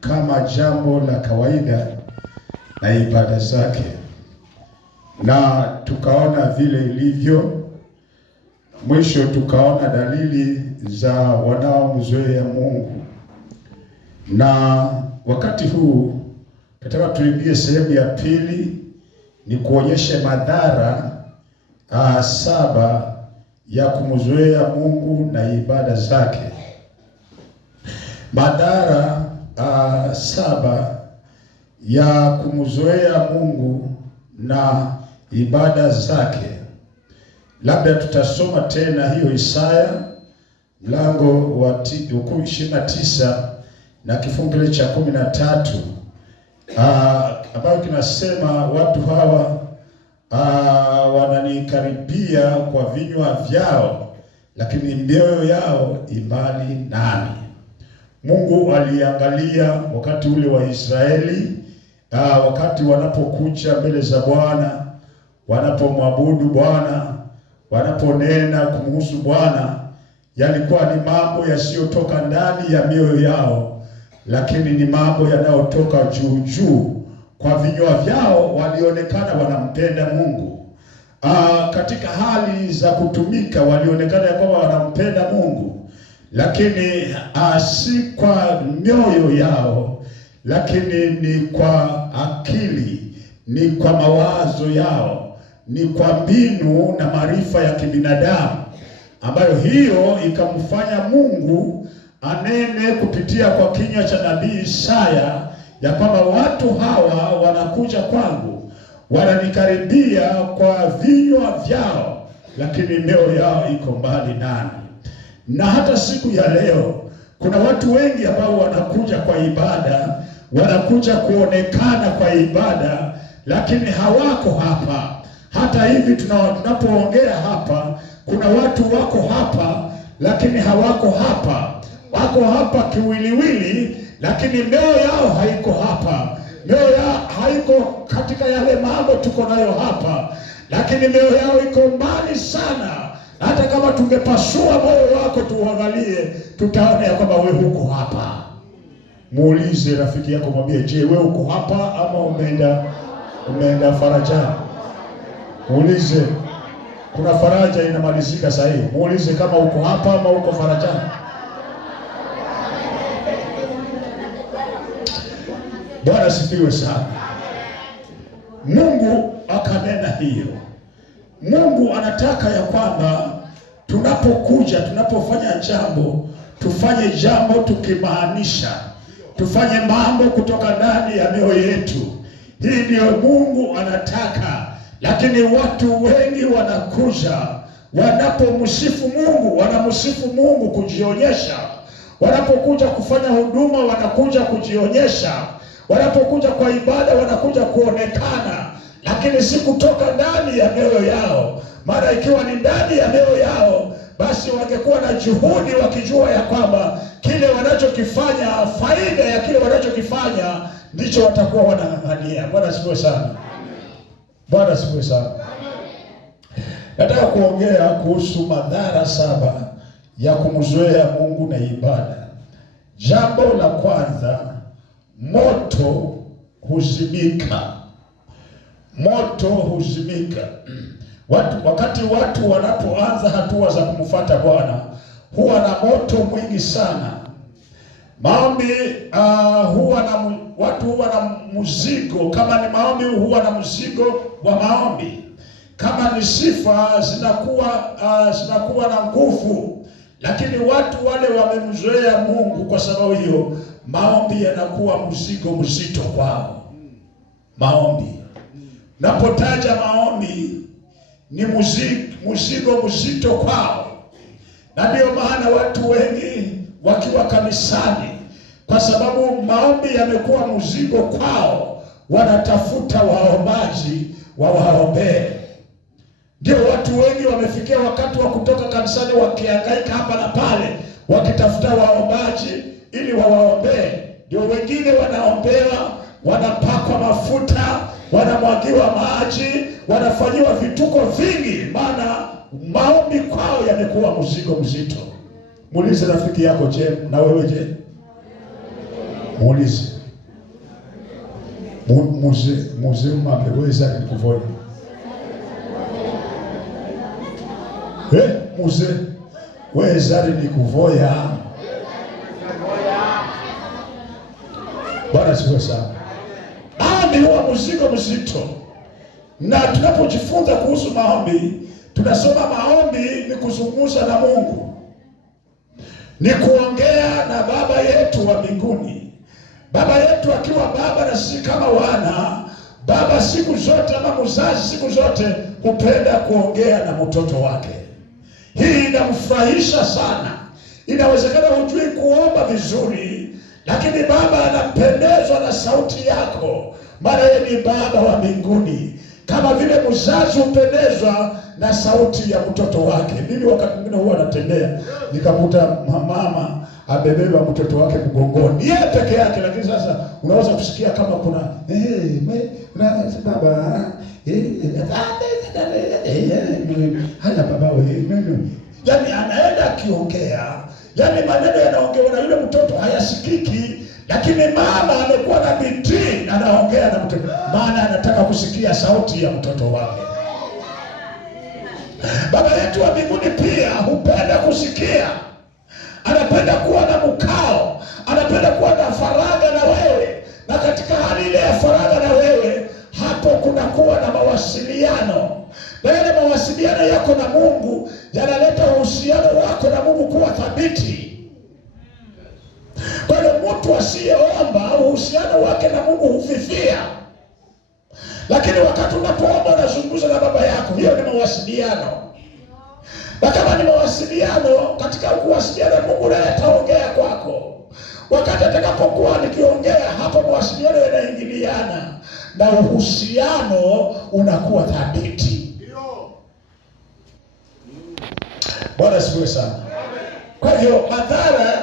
kama jambo la kawaida na ibada zake, na tukaona vile ilivyo. Mwisho tukaona dalili za wanaomzoea Mungu, na wakati huu nataka tuingie sehemu ya pili, ni kuonyesha madhara 7 ya kumzoea Mungu na ibada zake. Madhara 7 ya kumzoea Mungu na ibada zake. Labda tutasoma tena hiyo Isaya mlango wa 29 na kifungu cha 13 ambayo kinasema watu hawa wananikaribia kwa vinywa vyao, lakini mioyo yao imbali nami. Mungu aliangalia wakati ule wa Israeli, wakati wanapokuja mbele za Bwana, wanapomwabudu Bwana, wanaponena kumhusu Bwana, yalikuwa ni mambo yasiyotoka ndani ya mioyo yao, lakini ni mambo yanayotoka juu juu. Kwa vinywa vyao walionekana wanampenda Mungu. Katika hali za kutumika walionekana ya kwamba wanampenda Mungu, lakini si kwa mioyo yao, lakini ni kwa akili, ni kwa mawazo yao, ni kwa mbinu na maarifa ya kibinadamu, ambayo hiyo ikamfanya Mungu anene kupitia kwa kinywa cha nabii Isaya ya kwamba watu hawa wanakuja kwangu, wananikaribia kwa vinywa vyao, lakini mioyo yao iko mbali nami. Na hata siku ya leo kuna watu wengi ambao wanakuja kwa ibada, wanakuja kuonekana kwa ibada, lakini hawako hapa. Hata hivi tunapoongea hapa, kuna watu wako hapa lakini hawako hapa. Wako hapa kiwiliwili, lakini mioyo yao haiko hapa. Mioyo yao haiko katika yale mambo tuko nayo hapa, lakini mioyo yao iko mbali sana. Hata kama tungepasua moyo wako tuangalie, tutaona ya kwamba wewe huko hapa. Muulize rafiki yako, mwambie, je, wewe uko hapa ama umeenda farajani? Muulize, kuna faraja inamalizika sasa hivi. Muulize kama uko hapa ama uko farajani. Bwana sifiwe sana. Mungu akanena hiyo. Mungu anataka ya kwamba tunapokuja, tunapofanya jambo, tufanye jambo tukimaanisha, tufanye mambo kutoka ndani ya mioyo yetu. Hii ndio Mungu anataka. Lakini watu wengi wanakuja, wanapomsifu Mungu, wanamsifu Mungu kujionyesha. Wanapokuja kufanya huduma, wanakuja kujionyesha. Wanapokuja kwa ibada, wanakuja kuonekana, lakini si kutoka ndani ya mioyo yao. Maana ikiwa ni ndani ya mioyo yao, basi wangekuwa na juhudi wakijua ya kwamba kile wanachokifanya, faida ya kile wanachokifanya ndicho watakuwa wanang'ang'ania. Bwana sifiwe sana. Bwana sifiwe sana. Nataka kuongea kuhusu madhara 7 ya kumzoea Mungu na ibada. Jambo la kwanza, moto huzimika. Moto huzimika. Wakati watu wanapoanza hatua za kumfuata Bwana, huwa na moto mwingi sana. Maombi watu huwa na mzigo. Kama ni maombi, huwa na mzigo wa maombi. Kama ni sifa, zinakuwa na nguvu. Lakini watu wale wamemzoea Mungu, kwa sababu hiyo maombi yanakuwa mzigo mzito kwao. Maombi, napotaja maombi, ni mzigo mzito kwao. Na ndio maana watu wengi wakiwa kanisani, kwa sababu maombi yamekuwa mzigo kwao, wanatafuta waombaji wawaombee. Ndio watu wengi wamefikia wakati wa kutoka kanisani wakihangaika hapa na pale, wakitafuta waombaji ili wawaombee. Ndio wengine wanaombewa, wanapakwa mafuta, wanamwagiwa maji, wanafanyiwa vituko vingi, maana maombi kwao yamekuwa mzigo mzito. Muulize rafiki yako, je, na wewe je? Muulize. Mzee umeweza kuvoya. Mzee weza ni kuvoya. Bwana siwe sana. Ni huwa mzigo mzito. Na tunapojifunza kuhusu maombi, tunasoma maombi ni kuzungumza na Mungu. Ni kuongea na Baba yetu wa mbinguni. Baba yetu akiwa baba na sisi kama wana. Baba siku zote ama mzazi siku zote hupenda kuongea na mtoto wake. Hii inamfurahisha sana. Inawezekana hujui kuomba vizuri, lakini baba anapendezwa na sauti yako. Maana yeye ni Baba wa mbinguni. Kama vile mzazi hupendezwa na sauti ya mtoto wake. Mimi wakati mwingine huwa natembea nikakuta mama abebeba mtoto wake mgongoni, yeye peke yake, lakini sasa unaweza kusikia kama kuna baba hana baba wewe, yani anaenda akiongea, yani maneno yanaongewa na yule mtoto hayasikiki, lakini mama amekuwa na bidii anaongea na mtoto, maana anataka kusikia sauti ya mtoto wake. Baba yetu wa mbinguni pia hupenda kusikia. Anapenda kuwa na mkao, anapenda kuwa na faragha na wewe, na katika hali ile ya faragha na wewe, hapo kunakuwa na mawasiliano. Na yale mawasiliano yako na Mungu yanaleta uhusiano wako na Mungu kuwa thabiti. Kwa hiyo mtu asiyeomba uhusiano wake na Mungu hufifia. Lakini wakati unapoomba unazungumza na baba yako, hiyo ni mawasiliano. Na kama ni mawasiliano, katika kuwasiliana Mungu naye ataongea kwako. Wakati atakapokuwa nikiongea, hapo mawasiliano yanaingiliana na uhusiano unakuwa thabiti. Bwana sifiwe sana. Kwa hiyo madhara